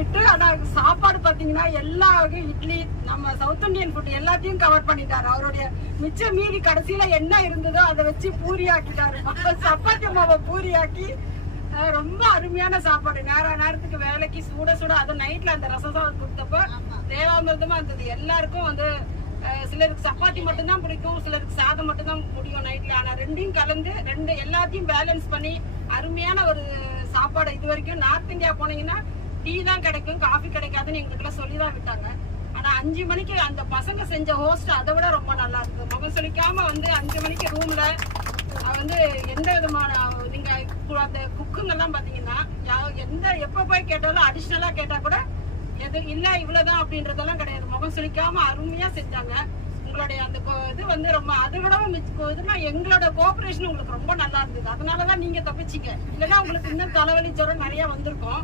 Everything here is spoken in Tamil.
விட்டு ஆனா சாப்பாடு பாத்தீங்கன்னா எல்லா வகை இட்லி நம்ம சவுத் இந்தியன் ஃபுட் எல்லாத்தையும் கவர் பண்ணிட்டாரு. அவருடைய மிச்ச மீறி கடைசியில என்ன இருந்ததோ அதை வச்சு பூரி ஆக்கிட்டாரு சப்பாத்தி மாவை பூரி ஆக்கி ரொம்ப அருமையான சாப்பாடு. நேர நேரத்துக்கு வேலைக்கு சுட சுட அது நைட்ல அந்த ரசம் சாதம் கொடுத்தப்ப தேவாமிர்தமா இருந்தது. எல்லாருக்கும் வந்து சிலருக்கு சப்பாத்தி மட்டும்தான் பிடிக்கும் சிலருக்கு சாதம் மட்டும்தான் முடியும் நைட்ல ஆனா ரெண்டையும் கலந்து ரெண்டு எல்லாத்தையும் பேலன்ஸ் பண்ணி அருமையான ஒரு சாப்பாடு இது வரைக்கும் நார்த் இந்தியா போனீங்கன்னா டீ தான் கிடைக்கும் காஃபி கிடைக்காதுன்னு எங்களுக்கு சொல்லி தான் விட்டாங்க. ஆனா அஞ்சு மணிக்கு அந்த பசங்க செஞ்ச ஹோஸ்ட் அதை விட ரொம்ப நல்லா இருக்கு முகம் சொல்லிக்காம வந்து அஞ்சு மணிக்கு ரூம்ல வந்து எந்த விதமான நீங்க அந்த குக்குங்கெல்லாம் பாத்தீங்கன்னா யா- எந்த எப்ப போய் கேட்டாலும் அடிஷ்னலா கேட்டா கூட எது இல்ல இவ்வளவுதான் அப்படின்றதெல்லாம் கிடையாது. முகம் சுளிக்காம அருமையா செஞ்சாங்க. உங்களுடைய அந்த இது வந்து ரொம்ப அதை விடவும் மிச்ச- இதுனா எங்களோட கோஆபரேஷன் உங்களுக்கு ரொம்ப நல்லா இருந்தது. அதனாலதான் நீங்க தப்பிச்சிங்க. இல்லைன்னா உங்களுக்கு இன்னும் தலைவலி ஜுரம் நிறைய வந்திருக்கும்.